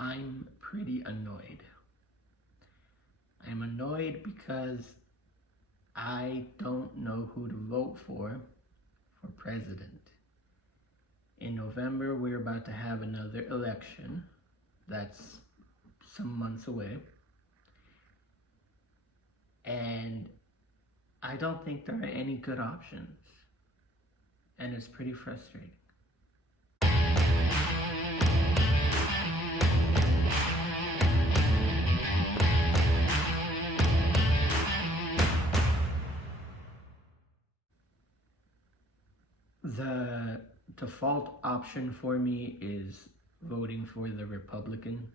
I'm pretty annoyed. I'm annoyed because I don't know who to vote for president. In November, we're about to have another election. That's some months away. And I don't think there are any good options. And it's pretty frustrating. The default option for me is voting for the Republican,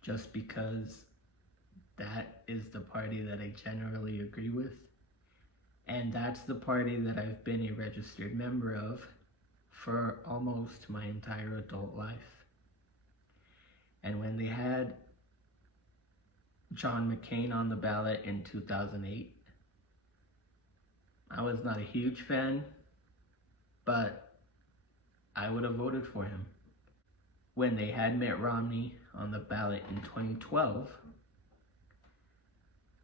just because that is the party that I generally agree with. And that's the party that I've been a registered member of for almost my entire adult life. And when they had John McCain on the ballot in 2008, I was not a huge fan, but I would have voted for him. When they had Mitt Romney on the ballot in 2012,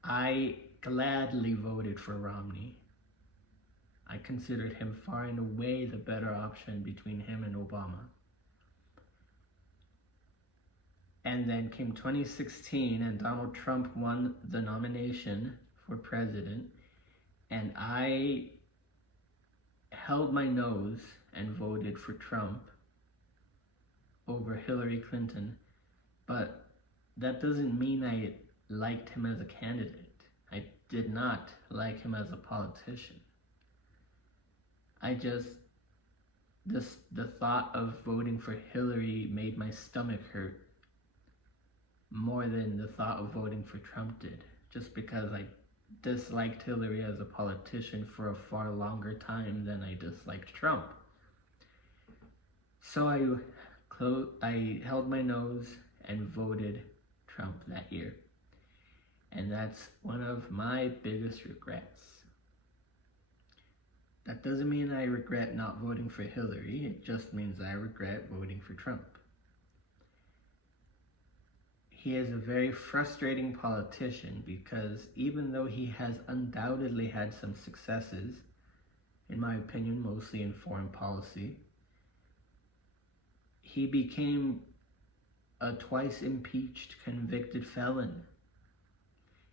I gladly voted for Romney. I considered him far and away the better option between him and Obama. And then came 2016 and Donald Trump won the nomination for president, and I held my nose and voted for Trump over Hillary Clinton, but that doesn't mean I liked him as a candidate. I did not like him as a politician. The thought of voting for Hillary made my stomach hurt more than the thought of voting for Trump did, just because I disliked Hillary as a politician for a far longer time than I disliked Trump. So I held my nose and voted Trump that year. And that's one of my biggest regrets. That doesn't mean I regret not voting for Hillary, it just means I regret voting for Trump. He is a very frustrating politician because even though he has undoubtedly had some successes, in my opinion, mostly in foreign policy, he became a twice-impeached convicted felon.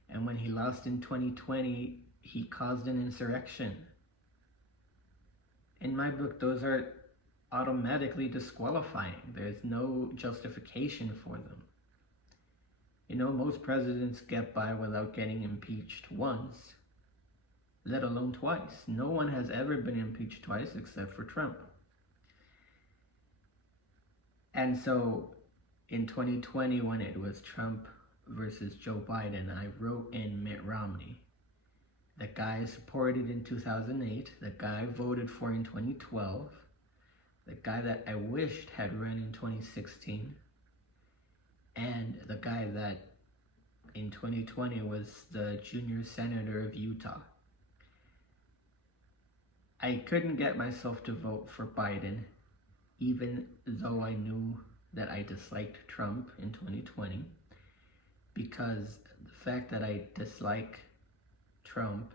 And when he lost in 2020, he caused an insurrection. In my book, those are automatically disqualifying. There's no justification for them. You know, most presidents get by without getting impeached once, let alone twice. No one has ever been impeached twice except for Trump. And so in 2020, when it was Trump versus Joe Biden, I wrote in Mitt Romney, the guy I supported in 2008, the guy I voted for in 2012, the guy that I wished had run in 2016, and the guy that in 2020 was the junior senator of Utah. I couldn't get myself to vote for Biden, even though I knew that I disliked Trump in 2020, because the fact that I dislike Trump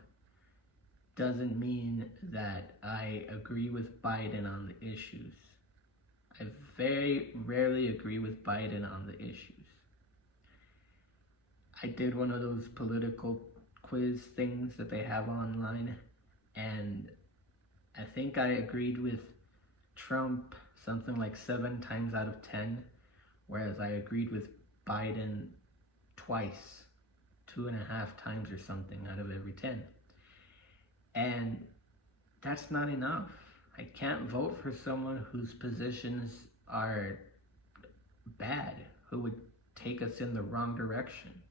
doesn't mean that I agree with Biden on the issues. I very rarely agree with Biden on the issues. I did one of those political quiz things that they have online, and I think I agreed with Trump something like 7 times out of 10, whereas I agreed with Biden twice, 2.5 times or something out of every 10. And that's not enough. I can't vote for someone whose positions are bad, who would take us in the wrong direction.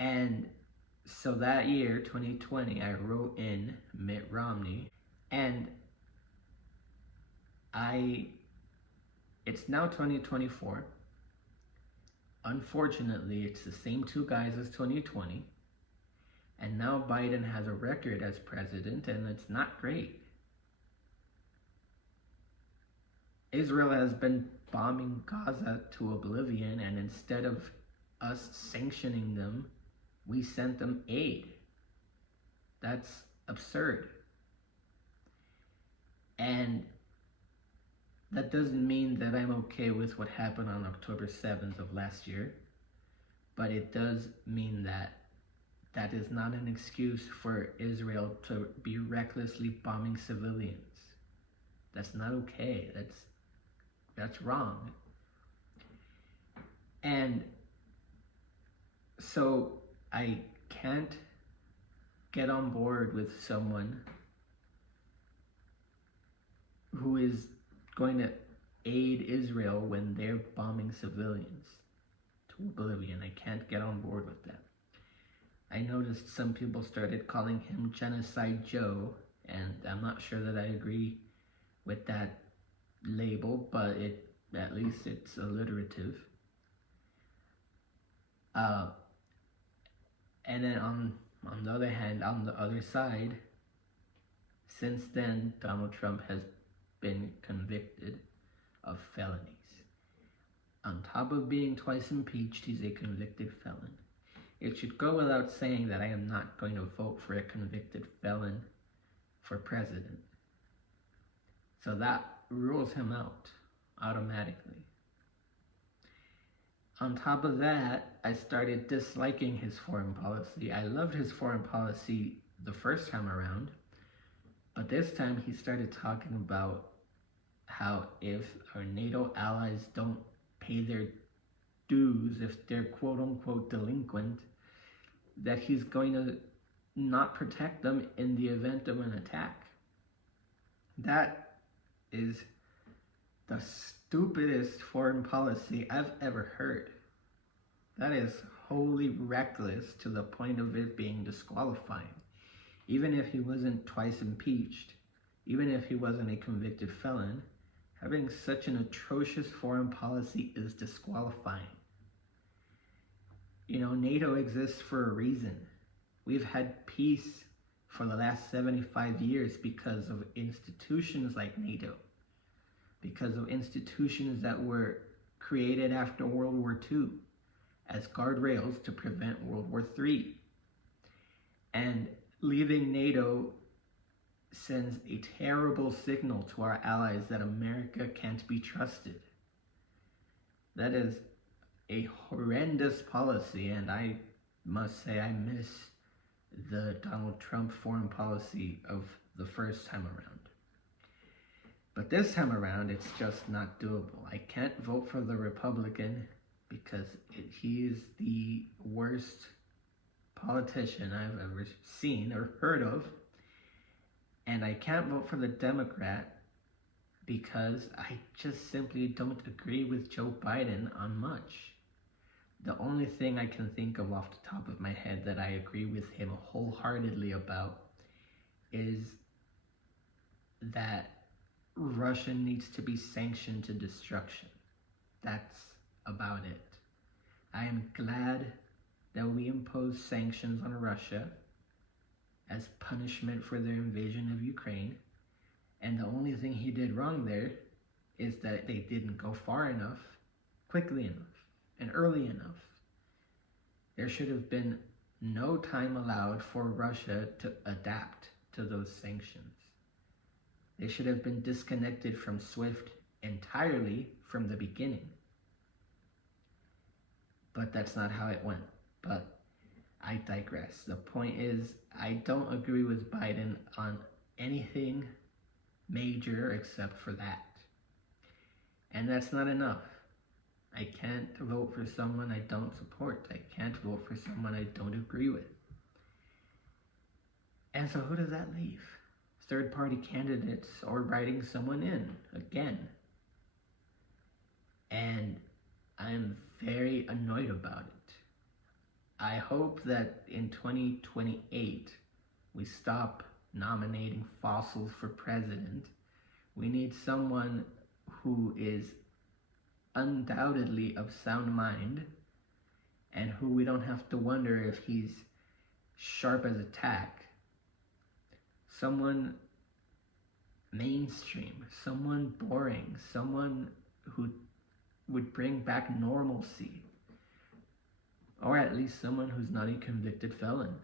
And so that year, 2020, I wrote in Mitt Romney, and it's now 2024. Unfortunately, it's the same 2 guys as 2020. And now Biden has a record as president, and it's not great. Israel has been bombing Gaza to oblivion, and instead of us sanctioning them, we sent them aid. That's absurd. And that doesn't mean that I'm okay with what happened on October 7th of last year, but it does mean that that is not an excuse for Israel to be recklessly bombing civilians. That's not okay. That's wrong. And so I can't get on board with someone who is going to aid Israel when they're bombing civilians to oblivion. I can't get on board with that. I noticed some people started calling him Genocide Joe, and I'm not sure that I agree with that label, but at least it's alliterative. And then on the other hand, on the other side, since then, Donald Trump has been convicted of felonies. On top of being twice impeached, he's a convicted felon. It should go without saying that I am not going to vote for a convicted felon for president. So that rules him out automatically. On top of that, I started disliking his foreign policy. I loved his foreign policy the first time around, but this time he started talking about how if our NATO allies don't pay their dues, if they're quote-unquote delinquent, that he's going to not protect them in the event of an attack. That is the stupidest foreign policy I've ever heard. That is wholly reckless to the point of it being disqualifying. Even if he wasn't twice impeached, even if he wasn't a convicted felon, having such an atrocious foreign policy is disqualifying. You know, NATO exists for a reason. We've had peace for the last 75 years because of institutions like NATO, because of institutions that were created after World War II as guardrails to prevent World War III. And leaving NATO sends a terrible signal to our allies that America can't be trusted. That is a horrendous policy, and I must say I miss the Donald Trump foreign policy of the first time around. But this time around, it's just not doable. I can't vote for the Republican because he is the worst politician I've ever seen or heard of. And I can't vote for the Democrat because I just simply don't agree with Joe Biden on much. The only thing I can think of off the top of my head that I agree with him wholeheartedly about is that Russia needs to be sanctioned to destruction. That's about it. I am glad that we impose sanctions on Russia as punishment for their invasion of Ukraine. And the only thing he did wrong there is that they didn't go far enough, quickly enough, and early enough. There should have been no time allowed for Russia to adapt to those sanctions. They should have been disconnected from SWIFT entirely from the beginning. But that's not how it went. But I digress. The point is, I don't agree with Biden on anything major except for that. And that's not enough. I can't vote for someone I don't support. I can't vote for someone I don't agree with. And so who does that leave? Third-party candidates or writing someone in again. And I'm very annoyed about it. I hope that in 2028 we stop nominating fossils for president. We need someone who is undoubtedly of sound mind and who we don't have to wonder if he's sharp as a tack. Someone mainstream, someone boring, someone who would bring back normalcy. Or at least someone who's not a convicted felon.